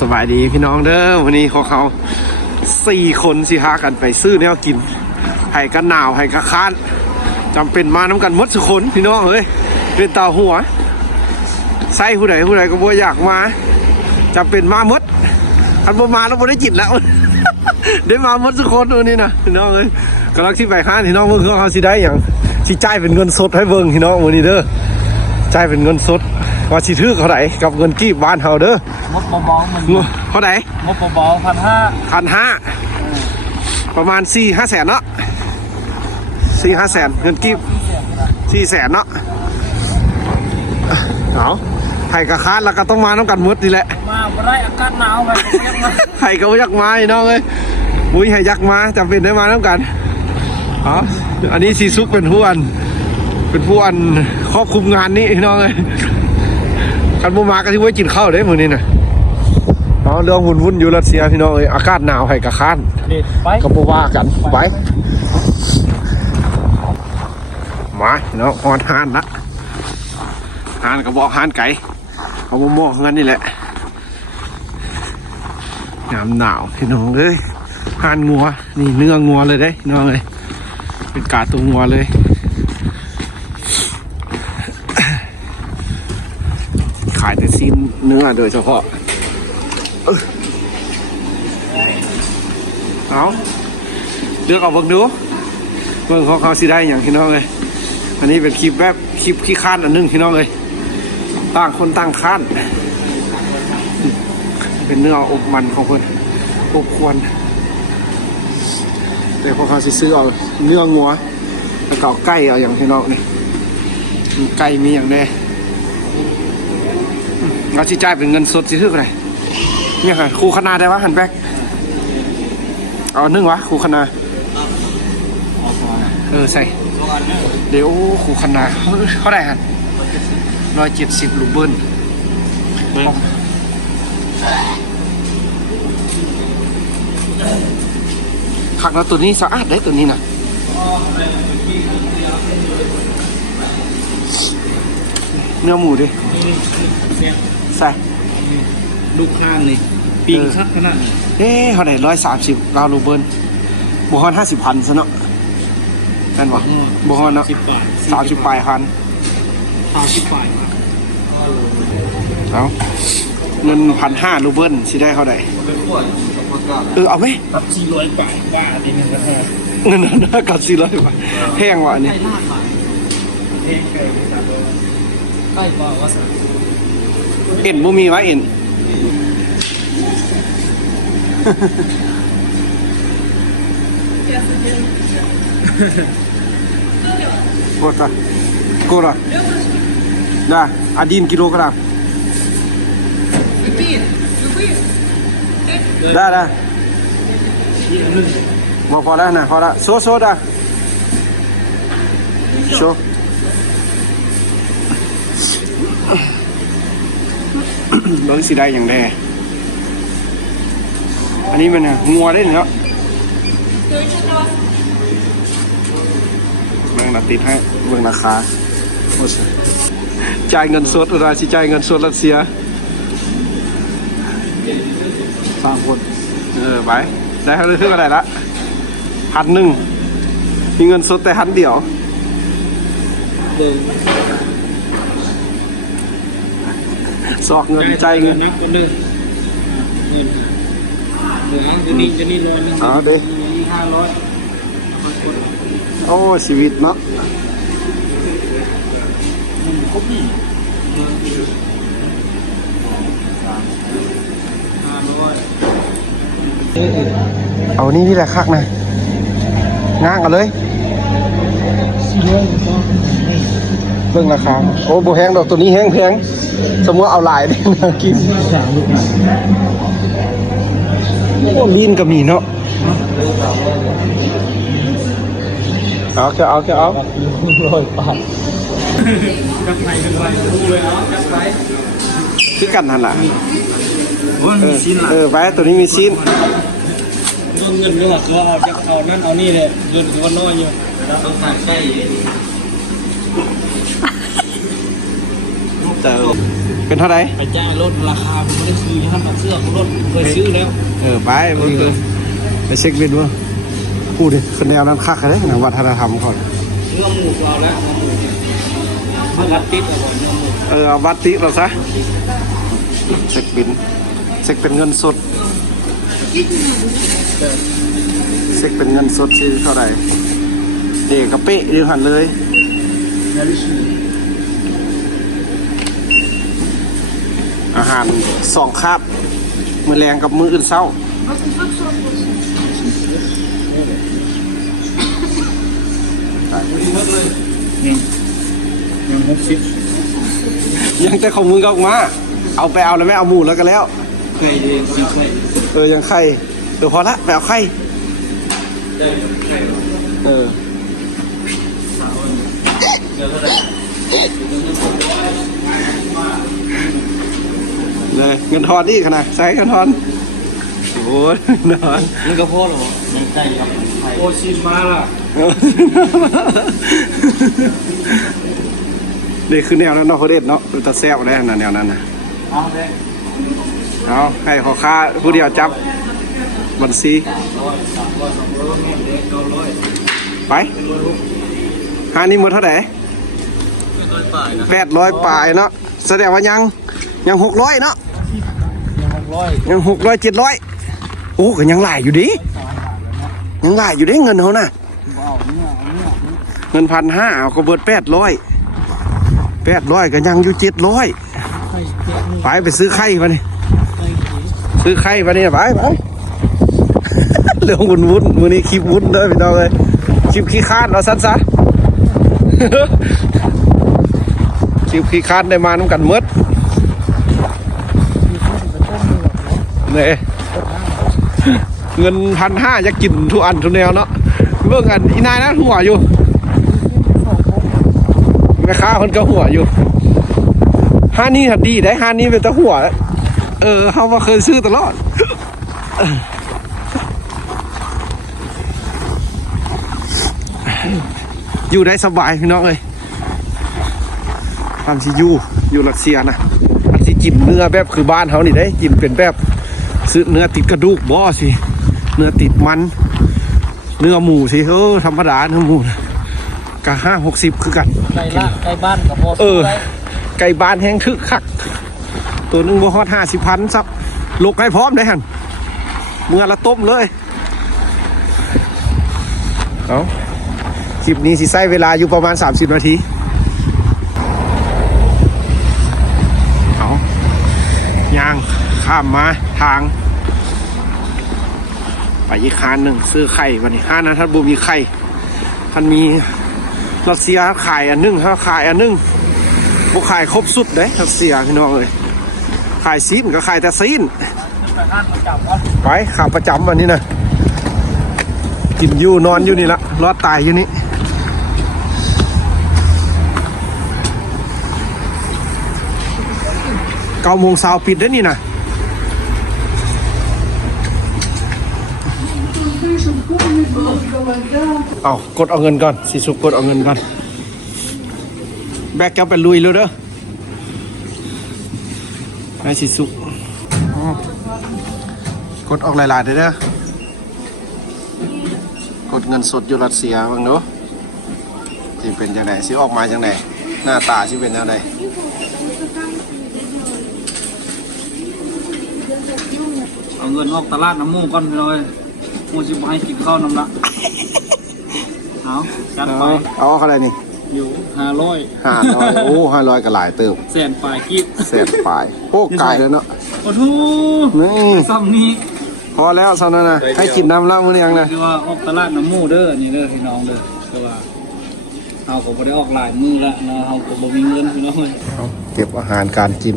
สบายดีพี่น้องเด้อวันนี้เขา4 คนสิหากันไปซื้อแนวกินให้กันหนาวให้กันค้านจำเป็นมาน้ำกันหมดทุกคนพี่น้องเอ้ยเป็นตาหัวใส่ผู้ใดก็บ่อยากมาจำเป็นมาหมดอันบ่มาแล้วบ่ได้จิตแล้ว ได้มาหมดทุกคนวันนี้นะพี่น้องเอ้ยกำลังที่ไปค้านพี่น้องเมื่อคืนเขาสิได้อย่างสิจ่ายเป็นเงินสดให้เบิ่งพี่น้องวันนี้เด้อจ่ายเป็นเงินสดว่าสิถือเท่าไหร่กับเงินกีบบ้านเฮาเด้องบเบาๆมันเท่าไหร่งบเบาๆ1,500ประมาณ 4-5 แสนเนาะ 4-5 แสนเงินกีบ4 แสนเนาะเอาไห้กระคานแล้วก็ต้องมาน้ำกันมดนี่แหละมาบ่ได้อากาศหนาวไปไห้ก็ยักมาน้องเอ้ยมุ้ยไห้ยักมาจำเป็นได้มาน้ำกันอ๋ออันนี้ซีซุกเป็นผู้อันครอบคุมงานนี้น้องเอ้ยกันบ่มาก็ที่ไว้กินข้าวได้มื้อนี้น่ะเรื่องวุ่นอยู่รัสเซียพี่น้องเอ้ยอากาศหนาวไห้กระคานก็บ่ว่ากันไปมาพี่น้องฮอดฮานละฮานก็บอกฮานไก่เขาบ่บอกงั้นนี่แหละยามหนาวพี่น้องเอ้ยฮานงัวนี่เนื้องัวเลยเด้น้องเอ้ยเป็นกาตัวงัวเลยขายแต่ซีนเนื้อโดยเฉพาะเอาเลือกเอาเบิ่งดูเบิ่งเขาสิได้อย่างพี่น้องเลยอันนี้เป็นคลิปขี้ข้านอันนึงพี่น้องเลยต่างคนต่างข้านเป็นเนื้ออบมันของเพื่อนอบควรแต่พวกเขาสิซื้อเอาเนื้องัวแล้วก็ไก่เอาอย่างพี่น้องนี่ไก่มีอย่างแน่เราสิจ่ายเป็นเงินสดสิซื้ออะไรเนี่ยค่ะครูคณาได้วะหันแป๊กเอานึ่งวะครูคณาใส่เดี๋ยวครูคณาเขาได้หัน170 รูเบิลขักแล้วตัวนี้สะอาดได้ตัวนี้นะเนื้อหมูดิใส่ลูกข้างนี่ปีงชักขนาดเขาได้130 รูเบิลบุคคล50,000ซะเนาะนั่นวะบุคคลเนาะ30 ปลายพันเอาเงิน1,500 รูเบิลสิได้เขาได้เอาไหมกับ400 บาทว่าอันนี้เงินกับ400 บาทแพงว่ะอันนี้แพงใกล้กว่าว่าเอ็นบ่มีวะเอ็นСкоро. Да, 1 килограмм. Какие? Любые? Да. Вот пора, на, пора. Сода. Все. เบิ่งสิได้อย่างแดอันนี้มันงัวได้เนาะเบิ่งติดให้เบิ่งราคาจ่ายเงินสดหรือสิจ่ายเงินสดรัสเซีย3 คนไปได้เท่าไหร่ละ1,000มีเงินสดแต่1,000เดียวซอกเงินใจเงินนับกันเด้อเงินจะนี่100เอาดิ500โอ้ชีวิตเนาะเอานี่แหละคักนะง่างกันเลยเบิ่งราคาโอ้โบแห้งดอกตัวนี้แห้งแพงสมมติเอาหลายได้นะกินโอ้ลีนก็มีเนาะเอา100 บาทจับไปดูเลยจับไปคือกันทันละมีชิ้นละไปตัวนี้มีชิ้นเงินก็คือเอาจากเอานั่นเอานี่เลยเงินคือว่าน้อยอยู่ต้องใส่ใกล้ แต่เป็นเท่าไหร่ ไปจ้างรถราคาผมไม่ได้ซื้อท่านเอาเสื้อรถเคยซื้อแล้ว ไปมึงไปเช็คบินว่าพูดดิคะแนนนั้นคักเลยนะวัฒนธรรมก่อน เนื้อหมูเราแล้วมันรัดติดเอาเนื้อหมู เอาวัดติเราซะเช็คบินเช็คเป็นเงินสดเช็คเป็นเงินสดที่เท่าไหร่เด็กกระเป๊ะดีหันเลยอาหาร2 คาบมื้อแรงกับมื้ออื่นเช้า นี่ยังยังแต่ของมึงก็ออกมาเอาไปเอาแล้วไม่เอาหมูแล้วก็แล้ว 60เคยเองเคย ยังไข่พอละไปเอาไข่ ได้ไข่ เดี๋ยวเดี๋ยวเท่าไหร่ เลยเงินทอนนี่ขนาดใช้เงินทอนโอ้ยนอน นี่ก็พอหรอยังไก่ครับโอชิมาล่ะ นี่คือแนวนั้นเนาะเขาเด็ดเนาะดูตาแซ่บได้ขนาดแนวนั้นนะ เอาได้ เอาให้ขอค้าผู้เดียวจับบัญชี 300 200เด็ก900 ไปหานี่หมดเท่าไหร่ 800 บาทนะ 800 ปลายเนาะแสดงว่ายัง600เนาะ 600 ยัง600 700โอ้ก็ยังหลายอยู่ดิยังหลายอยู่ดิเงินเขาน่ะ เอาเนี่ย เงิน1,500เอาก็เบิด800ก็ยังอยู่700 ไข่แกะนี่ ไปซื้อไข่มานี่ ไข่ ซื้อไข่มานี่ไป เรื่องวุ่นมือนี้คลิปวุ่นเด้อพี่น้องเลยคลิปขี้คร้านเอาสั้นซะ คลิปขี้คร้านได้มาน้ำกันหมดเนี่ยเงิน1,500จะกินทุกอันทุกแนวเนาะเบิ่งอันอีนายนะหัวอยู่แม่ค้าคนก็หัวอยู่ห้านี้หัดดีได้ห้านี้เป็นตะหัวเขามาเคยซื้อตลอดอยู่ได้สบายพี่น้องเลยความที่อยู่รัสเซียนะมันที่กินเนื้อแบบคือบ้านเขานี่ได้กินเป็นแบบซื้อเนื้อติดกระดูกบ่สิเนื้อติดมันเนื้อหมูสิธรรมดาเนื้อหมูกะ50-60คือกัน ไก่ละไก่บ้านกับพอ ไก่บ้านแห้งคึกคักตัวนึงบ่ฮอด50,000ซับลกให้พร้อมได้หั่นเมื่อละต้มเลยเอาคลิปนี้สิใช้เวลาอยู่ประมาณ30 นาทีเอาย่างข้ามมาทางไปอีกคานหนึ่งซื้อไข่วันนี้ห้านะท่านบุมีไข่ท่านมีรัสเซียขายอันนึงถ้าขายอันนึงพวกขายครบสุดเด้รัสเซียพี่น้องเลยขายซีนก็ขายแต่ซีนไปขาประจำวันนี้นะกินอยู่นอนอยู่นี่ละรอดตายอยู่นี่9 โมงเช้าปิดได้นี่นะเอากดเอาเงินก่อนสิสุกกดเอาเงินก่อนแบกแกไปลุยเลยเด้อไอ้สิสุกกดออกหลายๆเด้อกดเงินสดอยู่รัสเซียบ้างเนาะสิเป็นจังไดสิออกมาจังไดหน้าตาสิเป็นจังได เอาเงินออกตลาดน้ำมูกก่อนเลยมูสิบให้กินข้าวน้ำละเอาจัดไป เอาอะไรนี่ อยู่500 500โอ้500ก็หลายเติม แสนปลายกีบ แสนปลายโอ้ไก่แล้วเนาะ โอ้โห นี่ ซ้ำนี้ พอแล้วซ้ำนั้นนะให้กินน้ำละมื้อยังนะ คือว่าออกตลาดน้ำมูเด้อนี่เด้อพี่น้องเด้อคือว่าเอาก็บ่ได้ออกหลายมื้อละเนาะเอาก็บ่มีเงินพี่น้องเลย เก็บอาหารการกิน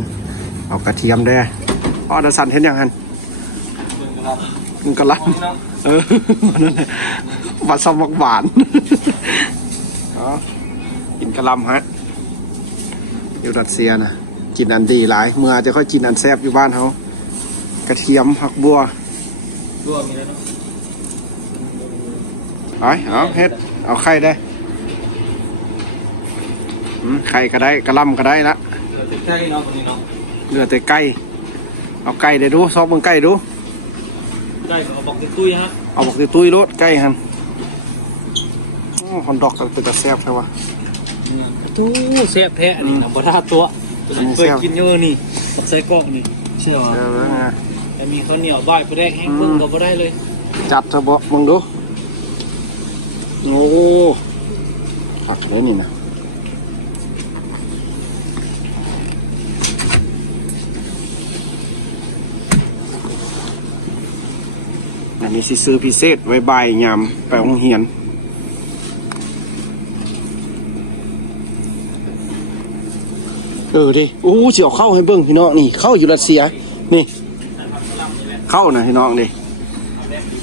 เอากระเทียมได้อ๋อเดสันเห็นยังฮันมันกระลังนั่นแหละหวานสมหวานกินกระลำฮะอยู่รัสเซียนะกินอันดีหลายเมื่อจะค่อยกินอันแซ่บอยู่บ้านเขากระเทียมผักบัว ตัวมีแล้ว เอาเฮ็ดเอาไข่ได้ไข่ก็ได้กระลำก็ได้ละ เ แต่ใกล้เนาะตรงนี้เนาะ เหลือแต่ไก่เอาไก่ได้ดูซอกเบิ่งไก่ดู ใกล้ก็บอกตุ้ยฮะ เอาบอกตุ้ยรถไก่หั่นฮอนดอกเป็นตะแซ่บใช่ปะ ตู้แซ่บแท้นี่นะบ่ท่าตัวเคยกินเยอะนี่ใส่กล้องนี่เชื่อว่า เออนะ แต่มีข้าวเหนียวบ่ายไปแรกแห้งเพิ่งก็บ่ได้เลย จัดเถอะบ่มึงดูโอ้ผักเลยนี่นะอันนี้สิซื้อพิเศษไว้บ่ายยามไปโรงเรียนดิโอ้เจียวเข้าให้เบิ่งพี่น้องนี่เข้าอยู่รัสเซียนี่เข้านะพี่น้องดิ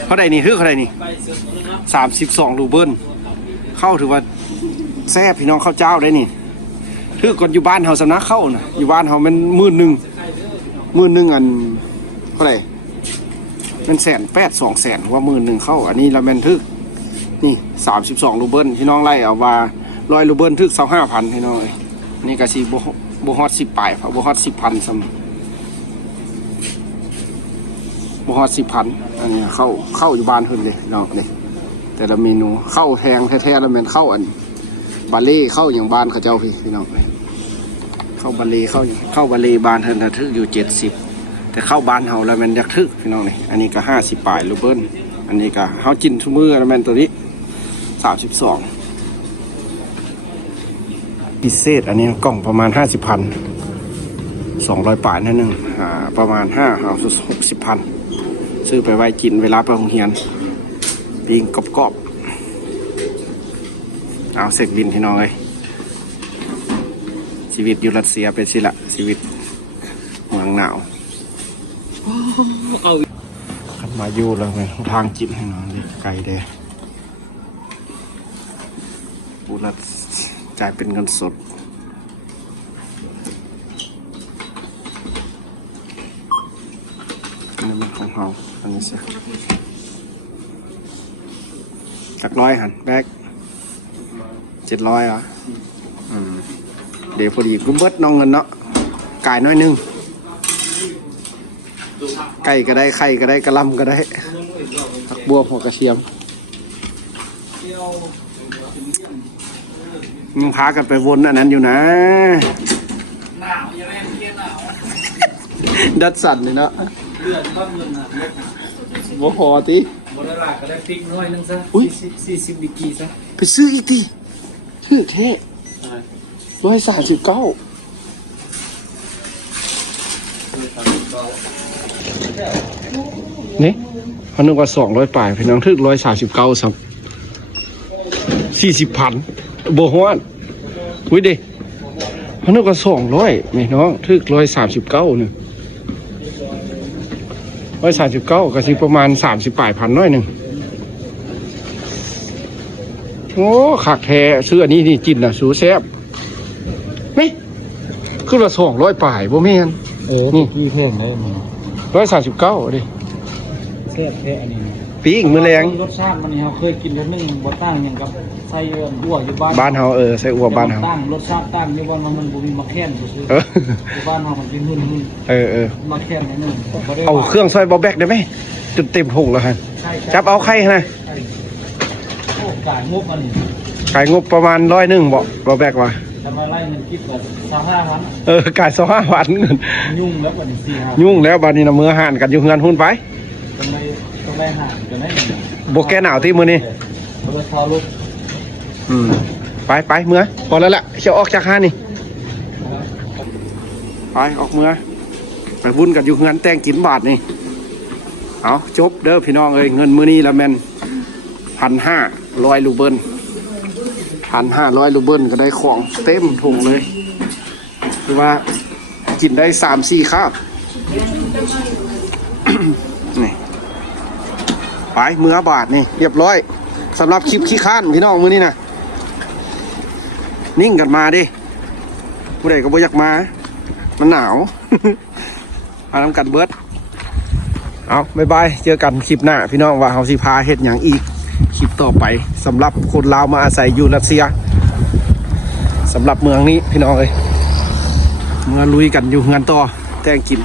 เขาได้นี่คือเขาได้นี่32รูเบิลเข้าถือว่าแซ่บพี่น้องข้าวเจ้าได้นี่ถือก่อนอยู่บ้านเฮาสำนักเข้านะอยู่บ้านเฮามันมื้อนึงอันเท่าไหร่มัน180,000-200,000ว่ามื้อนึงเข้าอันนี้เราแม่นทึกนี่32รูเบิลพี่น้องไล่เอาว่า100รูเบิลทึก25,000พี่น้องเอ้ยนี่ก็สิบ่ฮอด10ปลายบ่ฮอด10,000ซ้ำบ่ฮอด10,000อันนี้เข้าอยู่บ้านเพิ่นเลยเนาะนี่แต่ละเมนูเข้าแทงแท้ๆแล้วแม่นเข้าอันบาเล่เข้าอย่างบ้านเขาเจ้าพี่น้องเข้าบาเล่เข้าบาเล่บ้านเพิ่นน่ะทึกอยู่70แต่เข้าบ้านเฮาแล้วแม่นอยากทึกพี่น้องนี่อันนี้ก็50ปลายรูเบิลอันนี้ก็เฮากินทุกมื้อแล้วแม่นตัวนี้32พิเศษอันนี้กล่องประมาณ50,000 200 บาทนั่นหนึ่งประมาณ60,000ซื้อไปไว้กินเวลาไปโรงเรียนปิ้งกรอบๆเอาเสกบินพี่น้องเลยชีวิตอยู่รัสเซียเป็นสิละชีวิตเมืองหนาวขับมาอยู่แล้วไงทางจิบให้น้องเลยไกลเด้บุรัสจ่ายเป็นเงินสดอันนี้มันของเราอันนี้สิจัก100หันแบก700เหรอเดี๋ยวพอดีก็เบิดน้องเงินเนาะไก่น้อยนึงไก่ก็ได้ไข่ก็ได้กระลำก็ได้ผักบัวหัวกระเทียมมึงพากันไปวนอันนั้นอยู่นะหนาวอย่าแม่เที่ยหนาว ดัดสันเลยเนาะเลือดต้นเงินน่ะ บ่พอติ บ่ได้หลายก็ได้พริกน้อยนึงซะ40ดีกรีซะ ไปซื้ออีกทีซื้อเท่139นี่เขานึกว่า200ปลายพี่น้องถึก139ซ้ำ40,000บ่ฮอดอุ้ยเด้เขานึกว่า200นี่น้องถึก139นึง139ก็สิประมาณ30ปลายพันน้อยนึงโอ้คักแท้ซื้ออันนี้นี่กินน่ะสูแซ่บนี่คือละ200ปลายบ่แม่นนี่ แพงได้139ดิ แซ่บแท้อันนี้ ปิ้งมื้อแลง รสชาติมันนี่เฮาเคยกินแล้วนึงบ่ต่างหยังกับไส้อั่วอยู่บ้าน บ้านเฮาใส่อัวบ้านเฮา ต่างรสชาติต่างอยู่บ้านมันบ่มีมะแขนซื่อ เออ อยู่บ้านเฮามันเป็นหุ่น เออ มะแขนนิดนึงบ่ได้ เอาเครื่องซอยบอแบกได้ไหมจนเต็มถุงแล้วฮะจับเอาไข่นะ โอ้กายงบอันนี้ ขายงบประมาณ101บอแบกว่า จะมาไล่เงินคิดแบบ25,000 กาย25 วัน ยุ่งแล้วบัดนี้4-5 ยุ่งแล้วบาดนี้นะมือห่านกันอยู่เฮือนหุ่นไป ต้องได้ห่างกันได้ โบแกหนาวที่มือนี่ เพราะว่าทอลูก ไปเมื่อพอแล้วแหละเชียวออกจากห้านนี่ไปออกเมื่อไปบุญกันอยู่เฮือนแต่งกินบาทนี่เอาจบเด้อพี่น้องเอ้ยเงินมื้อนี้ละแม่น1,500 รูเบิล1,500 รูเบิลก็ได้ของเต็มถุงเลยคือว่ากินได้ 3-4 คาบ นี่ไปเมื่อบาทนี่เรียบร้อยสำหรับคลิปขี้ข้านพี่น้องมื้อนี้นะนิ่งกันมาดิผู้ใดก็บ่อยากมามันหนาว มาทำกันเบิดเอาบ๊ายบายเจอกันคลิปหน้าพี่น้องว่าเฮาสิพาเฮ็ดหยังอีกคลิปต่อไปสำหรับคนลาวมาอาศัยอยู่รัสเซียสำหรับเมืองนี้พี่น้องเอ้ย มาลุยกันอยู่งานต่อแต่งกิน